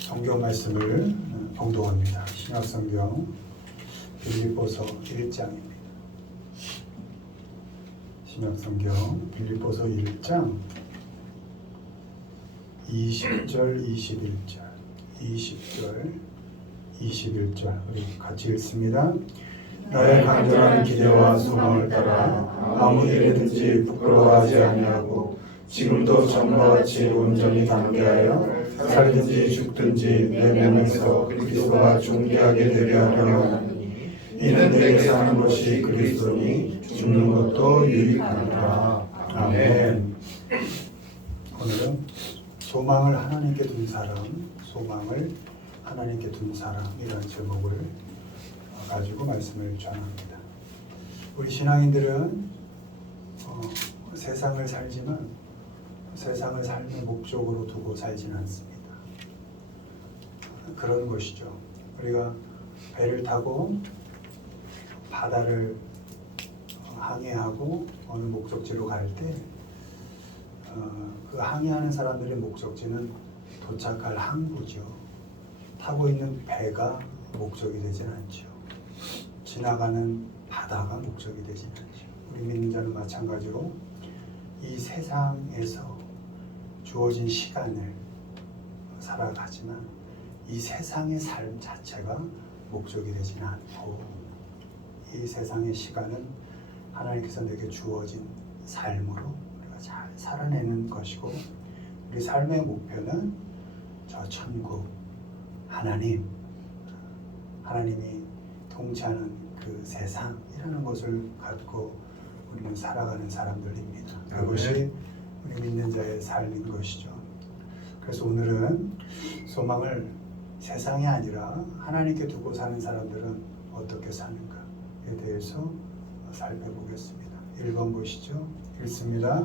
성경 말씀을 봉독합니다. 신약성경 빌립보서 1장입니다. 신약성경 빌립보서 1장 20절 21절 우리 같이 읽습니다. 나의 간절한 기대와 소망을 따라 아무 일에든지 부끄러워하지 아니하고 지금도 전과 같이 온전히 담대하여 살든지 죽든지 내 몸에서 그리스도가 존귀하게 되려 하려니 이는 내게 사는 것이 그리스도니 죽는 것도 유익하니라. 아멘. 오늘은 소망을 하나님께 둔 사람, 소망을 하나님께 둔 사람이라는 제목을 가지고 말씀을 전합니다. 우리 신앙인들은 세상을 살지만 세상을 삶의 목적으로 두고 살지는 않습니다. 그런 것이죠. 우리가 배를 타고 바다를 항해하고 어느 목적지로 갈 때 그 항해하는 사람들의 목적지는 도착할 항구죠. 타고 있는 배가 목적이 되지는 않죠. 지나가는 바다가 목적이 되지는 않죠. 우리 믿는 자는 마찬가지로 이 세상에서 주어진 시간을 살아가지만 이 세상의 삶 자체가 목적이 되지는 않고 이 세상의 시간은 하나님께서 내게 주어진 삶으로 우리가 잘 살아내는 것이고 우리 삶의 목표는 저 천국 하나님이 통치하는 그 세상이라는 것을 갖고 우리는 살아가는 사람들입니다. 그것이 우리 믿는 자의 삶인 것이죠. 그래서 오늘은 소망을 세상이 아니라 하나님께 두고 사는 사람들은 어떻게 사는가에 대해서 살펴보겠습니다. 1번 보시죠. 읽습니다.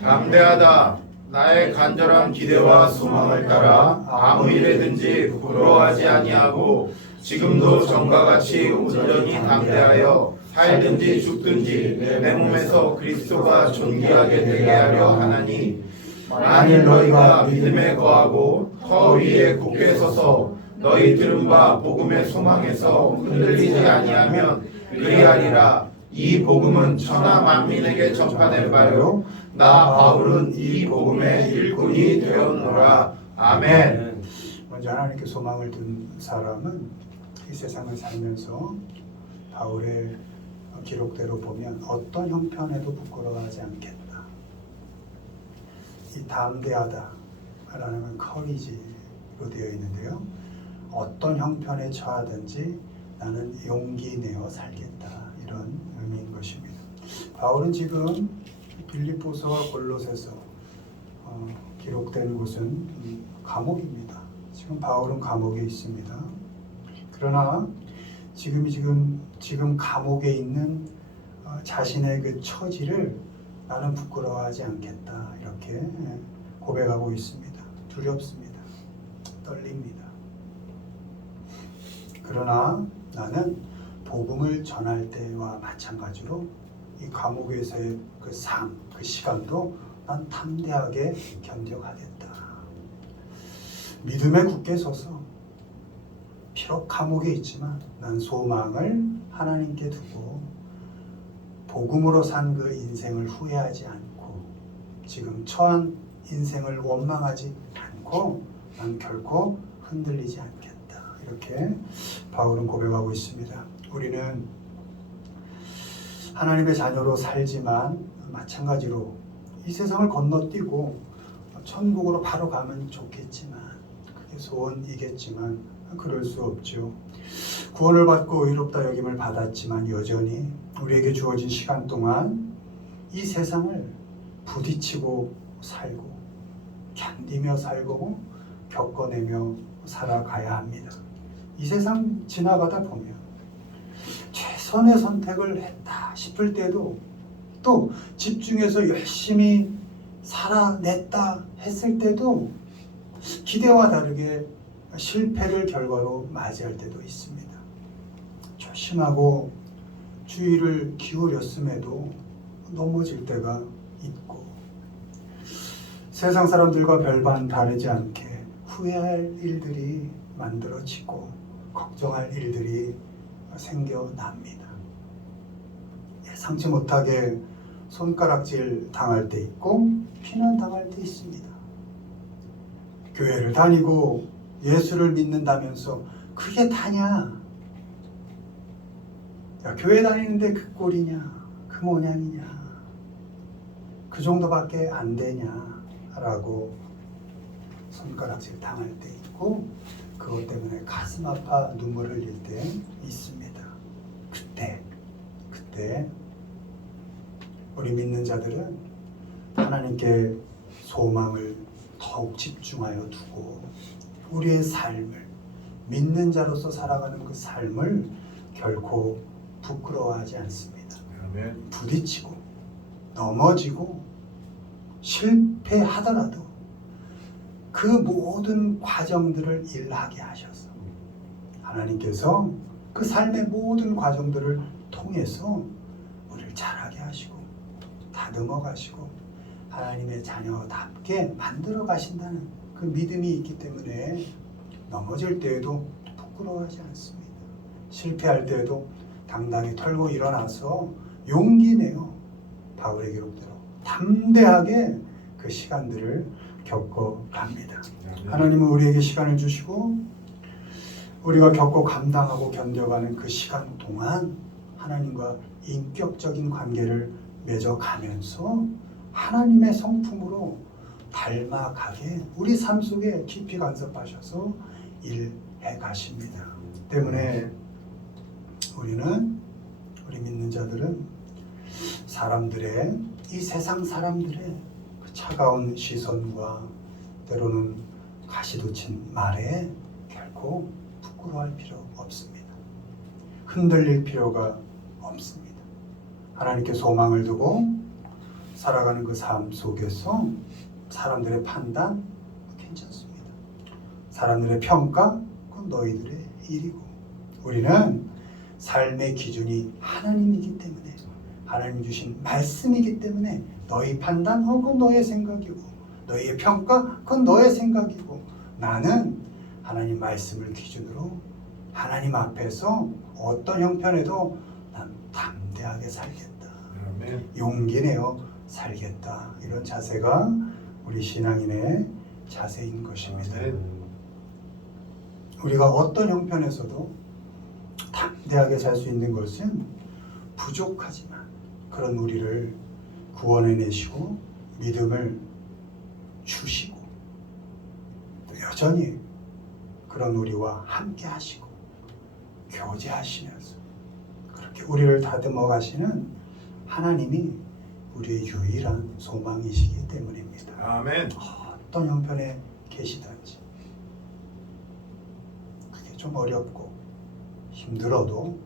담대하다. 나의 간절한 기대와 소망을 따라 아무 일에든지 부끄러워하지 아니하고 지금도 전과 같이 온전히 담대하여 살든지 죽든지 내 몸에서 그리스도가 존귀하게 되게 하려 하나니 만일 너희가 믿음에 거하고 터 위에 굳게 서서 너희 들은 바 복음의 소망에서 흔들리지 아니하면 그리하리라. 이 복음은 천하 만민에게 전파될 바요 나 바울은 이 복음의 일꾼이 되었노라. 아멘. 먼저 하나님께 소망을 둔 사람은 이 세상을 살면서 바울의 기록대로 보면 어떤 형편에도 부끄러워하지 않겠다. 이 담대하다 라는 커리지로 되어 있는데요. 어떤 형편에 처하든지 나는 용기 내어 살겠다. 이런 의미인 것입니다. 바울은 지금 빌립보서와 골로새서 기록된 곳은 감옥입니다. 지금 바울은 감옥에 있습니다. 그러나 지금 감옥에 있는 자신의 그 처지를 나는 부끄러워하지 않겠다 이렇게 고백하고 있습니다. 두렵습니다. 떨립니다. 그러나 나는 복음을 전할 때와 마찬가지로 이 감옥에서의 그 삶, 그 시간도 난 담대하게 견뎌가겠다. 믿음에 굳게 서서 비록 감옥에 있지만 난 소망을 하나님께 두고 복음으로 산 그 인생을 후회하지 않고 지금 처한 인생을 원망하지 않고 난 결코 흔들리지 않겠다. 이렇게 바울은 고백하고 있습니다. 우리는 하나님의 자녀로 살지만 마찬가지로 이 세상을 건너뛰고 천국으로 바로 가면 좋겠지만 그게 소원이겠지만 그럴 수 없죠. 구원을 받고 의롭다 여김을 받았지만 여전히 우리에게 주어진 시간 동안 이 세상을 부딪히고 살고 견디며 살고 겪어내며 살아가야 합니다. 이 세상 지나가다 보면 최선의 선택을 했다 싶을 때도 또 집중해서 열심히 살아냈다 했을 때도 기대와 다르게 실패를 결과로 맞이할 때도 있습니다. 조심하고 주의를 기울였음에도 넘어질 때가 있고 세상 사람들과 별반 다르지 않게 후회할 일들이 만들어지고 걱정할 일들이 생겨납니다. 예상치 못하게 손가락질 당할 때 있고 피난 당할 때 있습니다. 교회를 다니고 예수를 믿는다면서 그게 다냐? 야, 교회 다니는데 그 꼴이냐? 그 모양이냐? 그 정도밖에 안 되냐? 라고 손가락질 당할 때 있고 그것 때문에 가슴 아파 눈물을 흘릴 때 있습니다. 그때 우리 믿는 자들은 하나님께 소망을 더욱 집중하여 두고 우리의 삶을 믿는 자로서 살아가는 그 삶을 결코 부끄러워하지 않습니다. 아멘. 부딪히고 넘어지고 실패하더라도 그 모든 과정들을 일하게 하셔서 하나님께서 그 삶의 모든 과정들을 통해서 우리를 자라게 하시고 다듬어 가시고 하나님의 자녀답게 만들어 가신다는 그 믿음이 있기 때문에 넘어질 때에도 부끄러워하지 않습니다. 실패할 때에도 당당히 털고 일어나서 용기 내어 바울의 기록대로 담대하게 그 시간들을 겪어갑니다. 하나님은 우리에게 시간을 주시고 우리가 겪고 감당하고 견뎌가는 그 시간 동안 하나님과 인격적인 관계를 맺어가면서 하나님의 성품으로 닮아가게 우리 삶 속에 깊이 간섭하셔서 일해 가십니다. 때문에 우리 믿는 자들은 사람들의 이 세상 사람들의 그 차가운 시선과 때로는 가시돋친 말에 결코 부끄러워할 필요 없습니다. 흔들릴 필요가 없습니다. 하나님께 소망을 두고 살아가는 그 삶 속에서 사람들의 판단 괜찮습니다. 사람들의 평가 그건 너희들의 일이고 우리는 삶의 기준이 하나님이기 때문에 하나님 주신 말씀이기 때문에 너희 판단 그건 너의 생각이고 너희의 평가 그건 너의 생각이고 나는 하나님 말씀을 기준으로 하나님 앞에서 어떤 형편에도 난 담대하게 살겠다. 아멘. 용기 내어 살겠다. 이런 자세가 우리 신앙인의 자세인 것입니다. 아멘. 우리가 어떤 형편에서도 담대하게 살 수 있는 것은 부족하지만 그런 우리를 구원해내시고 믿음을 주시고 또 여전히 그런 우리와 함께 하시고 교제하시면서 그렇게 우리를 다듬어 가시는 하나님이 우리의 유일한 소망이시기 때문입니다. 아멘. 어떤 형편에 계시든지 그게 좀 어렵고 힘들어도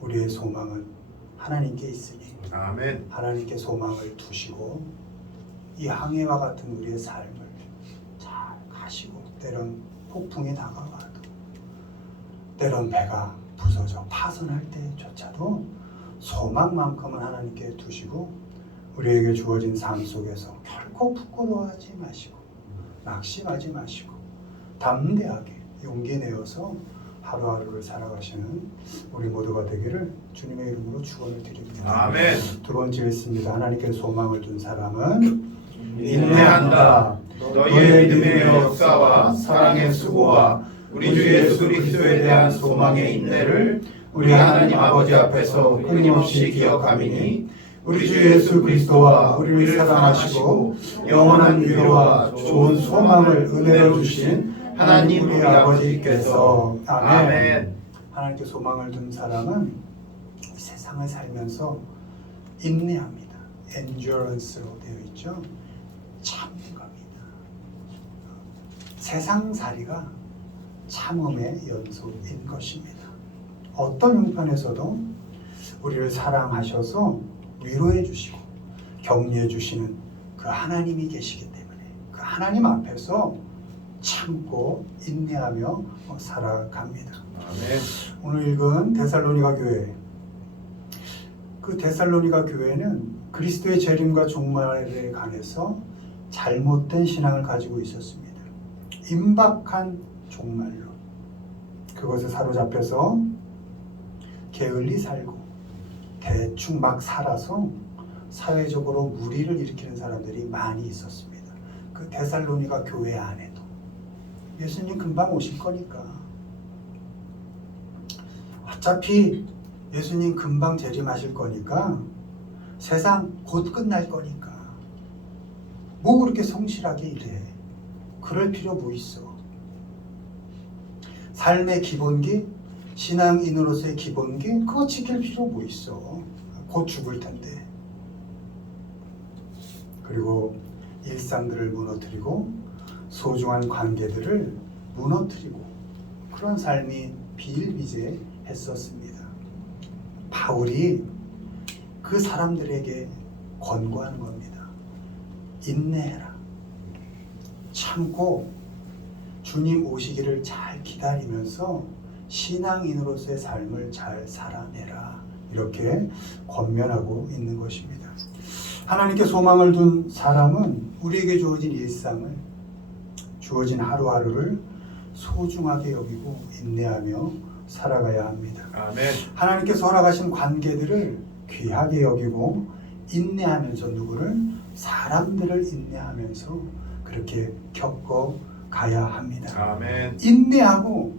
우리의 소망은 하나님께 있으니 아멘. 하나님께 소망을 두시고 이 항해와 같은 우리의 삶을 잘 가시고 때론 폭풍이 다가와도 때론 배가 부서져 파손할 때조차도 소망만큼은 하나님께 두시고 우리에게 주어진 삶 속에서 결코 부끄러워하지 마시고 낙심하지 마시고 담대하게 용기 내어서 하루하루를 살아가시는 우리 모두가 되기를 주님의 이름으로 축원을 드립니다. 아멘. 두 번째 있습니다. 하나님께 소망을 둔 사람은 인내한다. 너희의 믿음의 역사와 사랑의 수고와 우리 주 예수 그리스도에 대한 소망의 인내를 우리 하나님 아버지 앞에서 끊임없이 기억하미니 우리 주 예수 그리스도와 우리를 사랑하시고 영원한 위로와 좋은 소망을 은혜로 주신 하나님 우리 아버지께서 아멘. 하나님께 소망을 둔 사람은 세상을 살면서 인내합니다. endurance로 되어 있죠. 참는 겁니다. 세상살이가 참음의 연속인 것입니다. 어떤 형편에서도 우리를 사랑하셔서 위로해 주시고 격려해 주시는 그 하나님이 계시기 때문에 그 하나님 앞에서 참고 인내하며 살아갑니다. 아멘. 오늘 읽은 데살로니가 교회, 그 데살로니가 교회는 그리스도의 재림과 종말에 관해서 잘못된 신앙을 가지고 있었습니다. 임박한 종말론, 그것에 사로잡혀서 게을리 살고 대충 막 살아서 사회적으로 무리를 일으키는 사람들이 많이 있었습니다. 그 데살로니가 교회 안에도. 예수님 금방 오실 거니까, 어차피 예수님 금방 재림하실 거니까, 세상 곧 끝날 거니까 뭐 그렇게 성실하게 일해. 그럴 필요 뭐 있어. 삶의 기본기, 신앙인으로서의 기본기, 그거 지킬 필요 뭐 있어. 곧 죽을 텐데. 그리고 일상들을 무너뜨리고 소중한 관계들을 무너뜨리고 그런 삶이 비일비재했었습니다. 바울이 그 사람들에게 권고하는 겁니다. 인내해라. 참고 주님 오시기를 잘 기다리면서 신앙인으로서의 삶을 잘 살아내라. 이렇게 권면하고 있는 것입니다. 하나님께 소망을 둔 사람은 우리에게 주어진 일상을, 주어진 하루하루를 소중하게 여기고 인내하며 살아가야 합니다. 아멘. 하나님께서 허락하신 관계들을 귀하게 여기고 인내하면서 누구를? 사람들을 인내하면서 그렇게 겪어가야 합니다. 아멘. 인내하고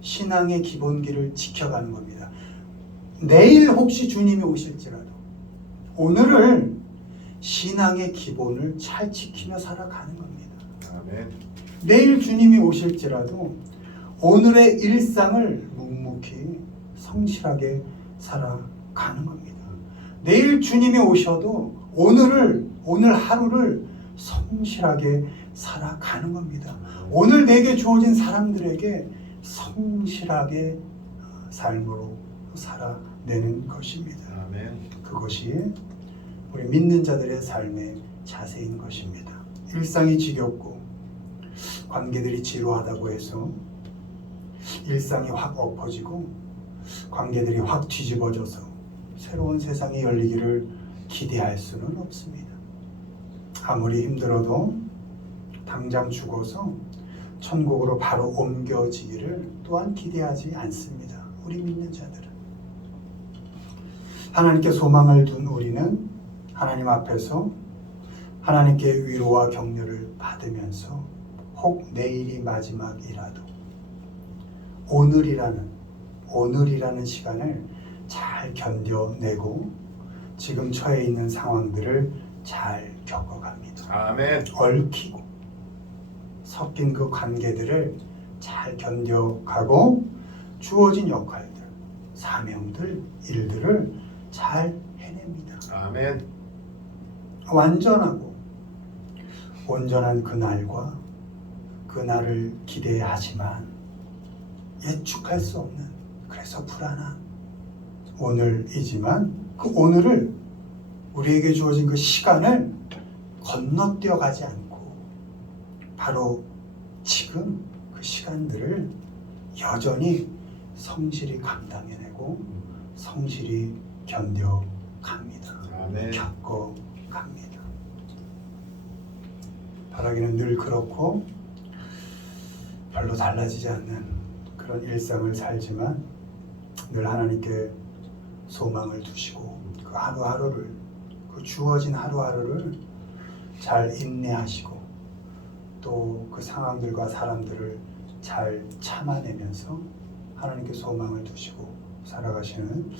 신앙의 기본기를 지켜가는 겁니다. 내일 혹시 주님이 오실지라도 오늘을 신앙의 기본을 잘 지키며 살아가는 겁니다. 아멘. 내일 주님이 오실지라도 오늘의 일상을 묵묵히 성실하게 살아가는 겁니다. 내일 주님이 오셔도 오늘 하루를 성실하게 살아가는 겁니다. 오늘 내게 주어진 사람들에게 성실하게 삶으로 살아내는 것입니다. 아멘. 그것이 우리 믿는 자들의 삶의 자세인 것입니다. 일상이 지겹고 관계들이 지루하다고 해서 일상이 확 엎어지고 관계들이 확 뒤집어져서 새로운 세상이 열리기를 기대할 수는 없습니다. 아무리 힘들어도 당장 죽어서 천국으로 바로 옮겨지기를 또한 기대하지 않습니다. 우리 믿는 자들은. 하나님께 소망을 둔 우리는 하나님 앞에서 하나님께 위로와 격려를 받으면서 혹 내일이 마지막이라도 오늘이라는 시간을 잘 견뎌내고 지금 처해 있는 상황들을 잘 겪어갑니다. 아멘. 얽히고 섞인 그 관계들을 잘 견뎌가고 주어진 역할들, 사명들, 일들을 잘 해냅니다. 아멘. 완전하고 온전한 그날과 그날을 기대하지만 예측할 수 없는, 그래서 불안한 오늘이지만 그 오늘을, 우리에게 주어진 그 시간을 건너뛰어 가지 않고 바로 지금 그 시간들을 여전히 성실히 감당해내고 성실히 견뎌갑니다. 아멘. 겪어갑니다. 바라기는 늘 그렇고 별로 달라지지 않는 그런 일상을 살지만 늘 하나님께 소망을 두시고 그 하루하루를, 그 주어진 하루하루를 잘 인내하시고 또 그 상황들과 사람들을 잘 참아내면서 하나님께 소망을 두시고 살아가시는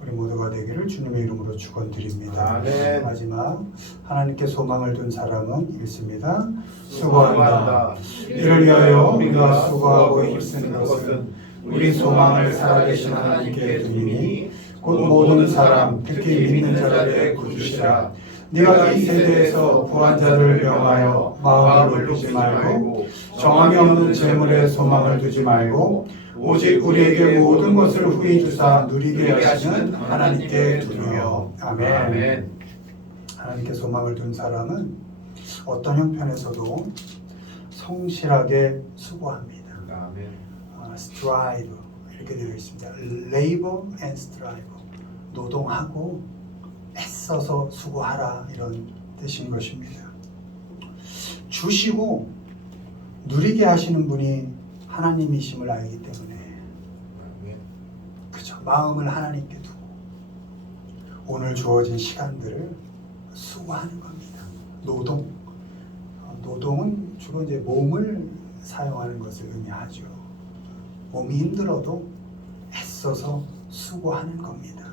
우리 모두가 되기를 주님의 이름으로 축원드립니다. 아멘. 마지막 하나님께 소망을 둔 사람은 읽습니다. 수고한다. 이를 이를 위하여 위하여 우리가 수고하고 힘쓰는 것은 우리 소망을 살아계신 하나님께 두니 곧 모든 사람, 특히 믿는 자들의 구주시라. 네가 이 세대에서 부한 자를 명하여 마음을 높이지 말고 정함이 없는 재물에 소망을 두지 말고 오직 우리에게 모든 것을 후히 주사 누리게 하시는 하나님께 두며. 아멘. 아멘. 하나님께 소망을 둔 사람은 어떤 형편에서도 성실하게 수고합니다. 아멘. strive 이렇게 되어 있습니다. labor and strive, 노동하고 애써서 수고하라, 이런 뜻인 것입니다. 주시고 누리게 하시는 분이 하나님이심을 알기 때문에 아멘. 그죠. 마음을 하나님께 두고 오늘 주어진 시간들을 수고하는 겁니다. 노동은 주로 이제 몸을 사용하는 것을 의미하죠. 몸이 힘들어도 애써서 수고하는 겁니다.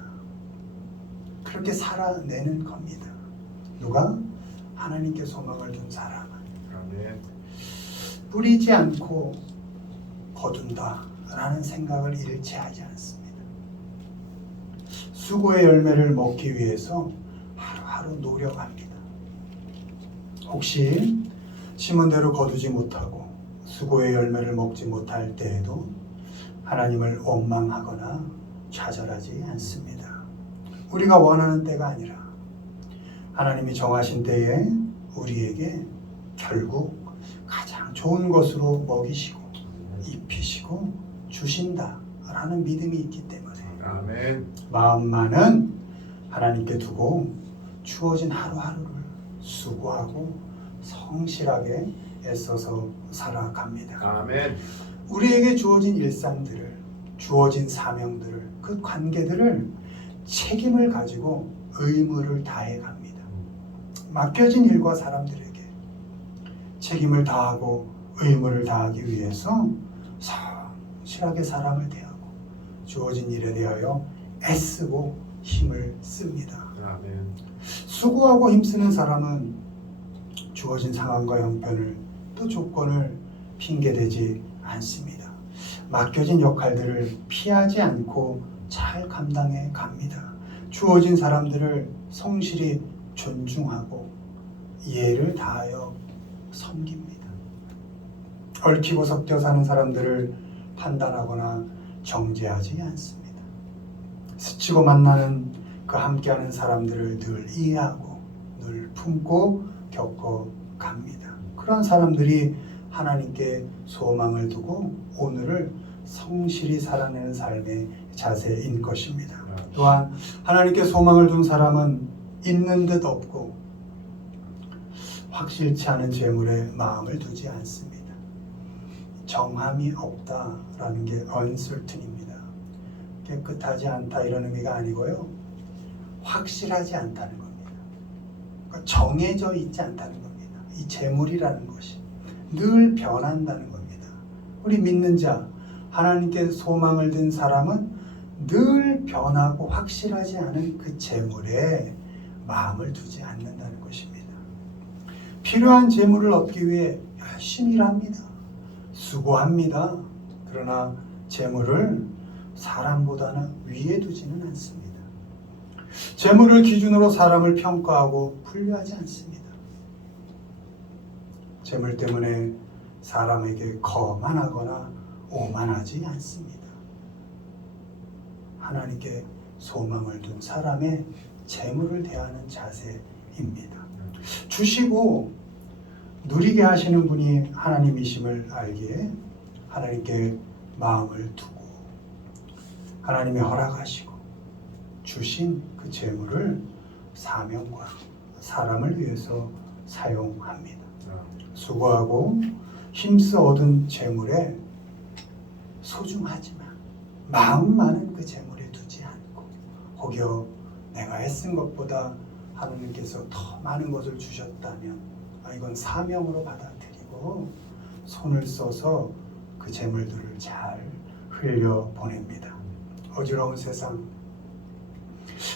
그렇게 살아내는 겁니다. 누가? 하나님께 소망을 둔 사람은 아멘. 뿌리지 않고 거둔다라는 생각을 잃지 하지 않습니다. 수고의 열매를 먹기 위해서 하루하루 노력합니다. 혹시 심은 대로 거두지 못하고 수고의 열매를 먹지 못할 때에도 하나님을 원망하거나 좌절하지 않습니다. 우리가 원하는 때가 아니라 하나님이 정하신 때에 우리에게 결국 가장 좋은 것으로 먹이시고 입히시고 주신다라는 믿음이 있기 때문에 아멘. 마음만은 하나님께 두고 주어진 하루하루를 수고하고 성실하게 애써서 살아갑니다. 아멘. 우리에게 주어진 일상들을, 주어진 사명들을, 그 관계들을 책임을 가지고 의무를 다해 갑니다. 맡겨진 일과 사람들에게 책임을 다하고 의무를 다하기 위해서 성실하게 사람을 대하고 주어진 일에 대하여 애쓰고 힘을 씁니다. 아멘. 수고하고 힘쓰는 사람은 주어진 상황과 형편을 또 조건을 핑계대지 않습니다. 맡겨진 역할들을 피하지 않고 잘 감당해 갑니다. 주어진 사람들을 성실히 존중하고 이해를 다하여 섬깁니다. 얽히고 섞여 사는 사람들을 판단하거나 정죄하지 않습니다. 스치고 만나는 그 함께하는 사람들을 늘 이해하고 늘 품고 겪어 갑니다. 그런 사람들이 하나님께 소망을 두고 오늘을 성실히 살아내는 삶의 자세인 것입니다. 또한 하나님께 소망을 둔 사람은 있는 듯 없고 확실치 않은 재물에 마음을 두지 않습니다. 정함이 없다라는 게 uncertain입니다. 깨끗하지 않다 이런 의미가 아니고요. 확실하지 않다는 겁니다. 그러니까 정해져 있지 않다는 겁니다. 이 재물이라는 것이 늘 변한다는 겁니다. 우리 믿는 자, 하나님께 소망을 둔 사람은 늘 변하고 확실하지 않은 그 재물에 마음을 두지 않는다는 것입니다. 필요한 재물을 얻기 위해 열심히 일합니다. 수고합니다. 그러나 재물을 사람보다는 위에 두지는 않습니다. 재물을 기준으로 사람을 평가하고 분류하지 않습니다. 재물 때문에 사람에게 거만하거나 오만하지 않습니다. 하나님께 소망을 둔 사람의 재물을 대하는 자세입니다. 주시고 누리게 하시는 분이 하나님이심을 알기에 하나님께 마음을 두고 하나님이 허락하시고 주신 그 재물을 사명과 사람을 위해서 사용합니다. 수고하고 힘써 얻은 재물에 소중하지만 마음만은 그 재물에 두지 않고 혹여 내가 애쓴 것보다 하나님께서 더 많은 것을 주셨다면 이건 사명으로 받아들이고 손을 써서 그 재물들을 잘 흘려보냅니다. 어지러운 세상,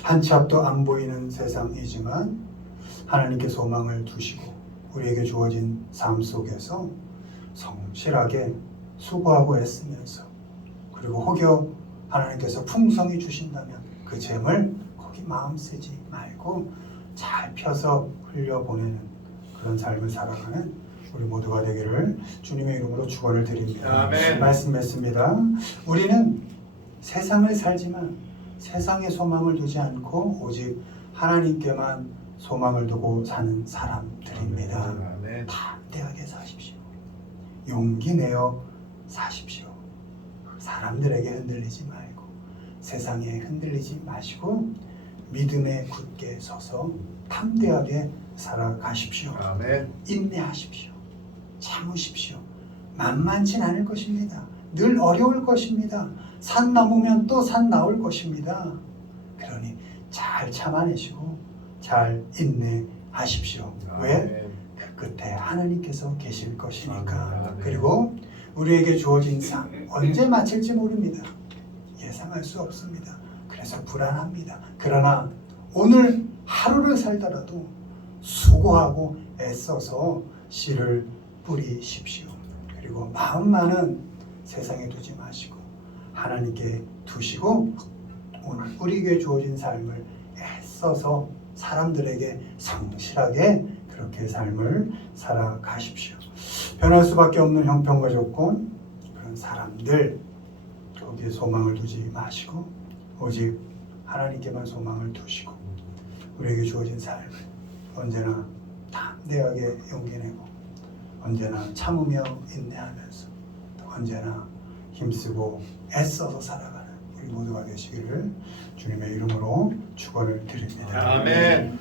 한 치 앞도 안 보이는 세상이지만 하나님께 소망을 두시고 우리에게 주어진 삶 속에서 성실하게 수고하고 애쓰면서 그리고 혹여 하나님께서 풍성히 주신다면 그 재물 거기 마음 쓰지 말고 잘 펴서 흘려보내는 그런 삶을 살아가는 우리 모두가 되기를 주님의 이름으로 축원을 드립니다. 아멘. 말씀했습니다. 우리는 세상을 살지만 세상에 소망을 두지 않고 오직 하나님께만 소망을 두고 사는 사람들입니다. 아멘. 담대하게 사십시오. 용기 내어 사십시오. 사람들에게 흔들리지 말고 세상에 흔들리지 마시고 믿음에 굳게 서서 담대하게 살아가십시오. 아멘. 인내하십시오. 참으십시오. 만만치 않을 것입니다. 늘 어려울 것입니다. 산 넘으면 또 산 나올 것입니다. 그러니 잘 참아내시고 잘 인내하십시오. 왜? 그 끝에 하나님께서 계실 것이니까. 아멘. 그리고 우리에게 주어진 상 언제 마칠지 모릅니다. 예상할 수 없습니다. 그래서 불안합니다. 그러나 오늘 하루를 살더라도 수고하고 애써서 씨를 뿌리십시오. 그리고 마음만은 세상에 두지 마시고 하나님께 두시고 오늘 우리에게 주어진 삶을 애써서 사람들에게 성실하게 그렇게 삶을 살아가십시오. 변할 수밖에 없는 형편과 조건, 그런 사람들 거기에 소망을 두지 마시고 오직 하나님께만 소망을 두시고 우리에게 주어진 삶을 언제나 담대하게 용기내고 언제나 참으며 인내하면서 또 언제나 힘쓰고 애써서 살아가는 우리 모두가 되시기를 주님의 이름으로 축원을 드립니다. 아멘.